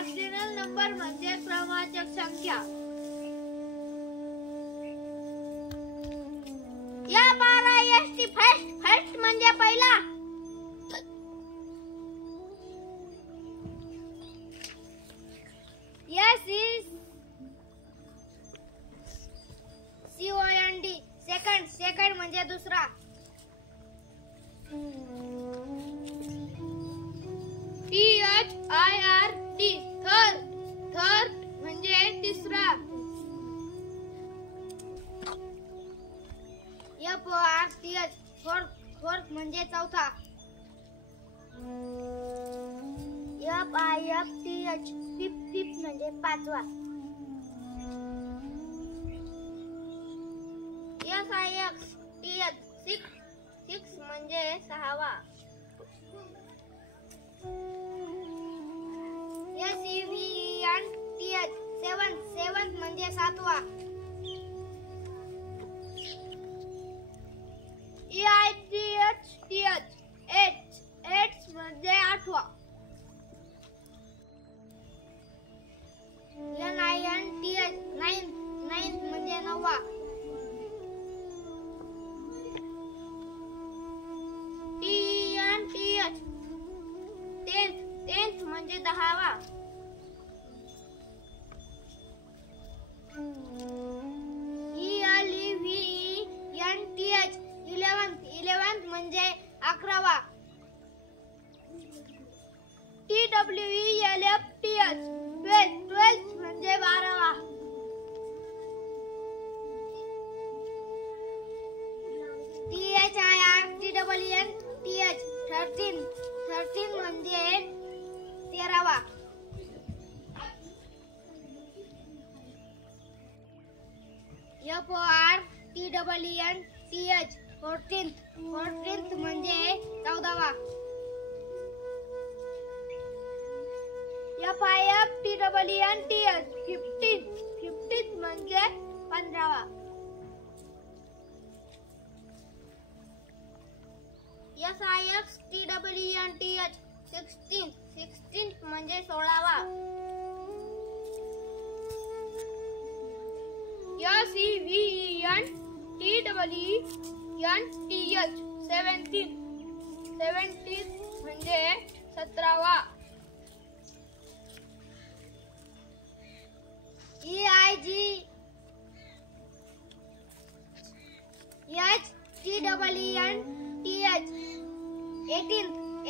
Ordinal number म्हणजे क्रमवाचक संख्या. या 12 एस टी फर्स्ट म्हणजे पहिला. एस इज COND सेकंड म्हणजे दुसरा. THIRD थर्ड म्हणजे तिसरा. FORTH फोर्थ म्हणजे चौथा. FIFTH फिफ्थ म्हणजे पाचवा. SIXTH सिक्स म्हणजे सहावा. SEVENTH सेवन्थ म्हणजे सातवा. EIGHT एट्थ म्हणजे आठवा. NINTH नाइन्थ म्हणजे नववा. TENTH टेन्थ म्हणजे दहावा. ELEVENTH इलेव्हन्थ म्हणजे अकरावा. TWELFTH ट्वेल्थ म्हणजे बारावा. THIRTENTH थर्टीन म्हणजे तेरावा. FORTEENTH फोर्टीन्थ म्हणजे चौदावा. FIFTENTH फिफ्टीन्थ म्हणजे पंधरावा. SIXTWENTH सिक्स्टीन्थ म्हणजे सोळावा. SEVENTEENTH सेवन्टीन्थ म्हणजे सतरावा. EIGHTENTH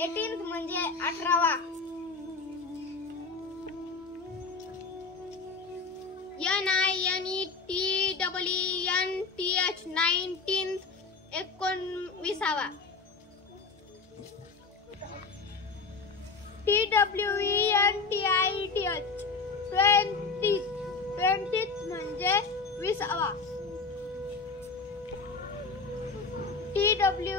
एटीन्थ म्हणजे अठरावा. NINETWENTH नाइन्टीन्थ एकोणविसावा. TWENTITH ट्वेंटीथ म्हणजे विसावा. TWENTYFRIST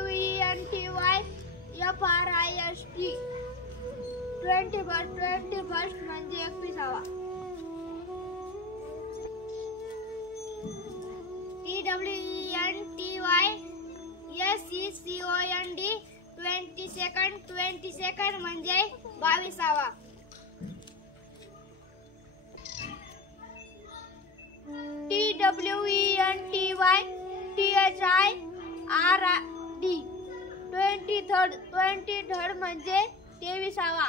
फर्स्ट म्हणजे एकविसावा. TWENTYSECOND म्हणजे बावीसावा. TWENTYTHIRD म्हणजे तेविसावा.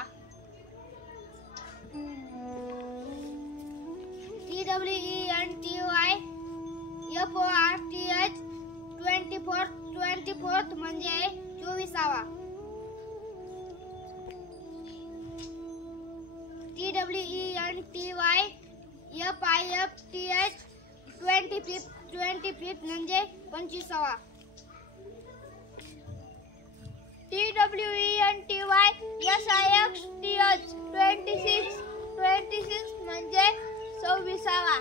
TWENTYFORTH म्हणजे चोवीसावा. TWENTYFIFTH म्हणजे पंचवीसावा. TWENTYSIXTH 26 म्हणजे सव्वीसावा.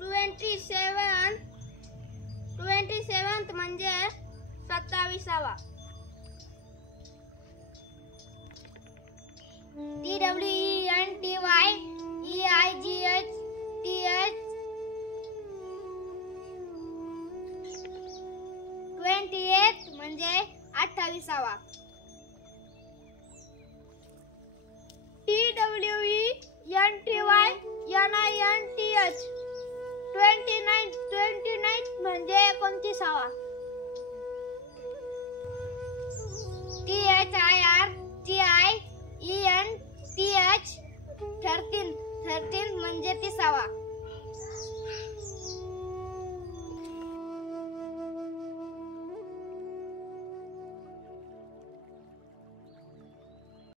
TWENTYSEVENTH 27 म्हणजे सत्तावीसावा. TWENTYEIGHTH 28 म्हणजे 28वा. TWENTYNINTH 29 म्हणजे 29वा. THIRTIENTH 13 म्हणजे 30वा.